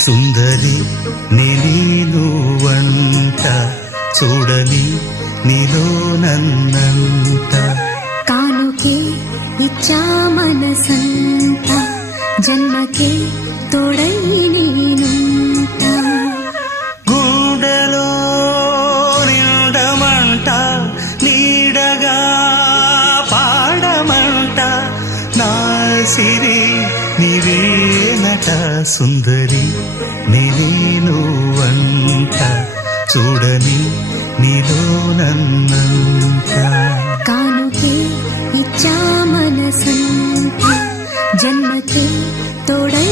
సుందరి నేను వంట చూడని నీలో నన్నంత కానుకే ఇచ్చా మనసంత జన్మకే తోడై నేనుంట గుండెలో నిండమంట నీడగా పాడమంట నా సిరి నీవేనట సుందరి నేను వంట చూడని నీలో నన్నంత కానుకే ఇచ్చా మనసంత జన్మకే తోడై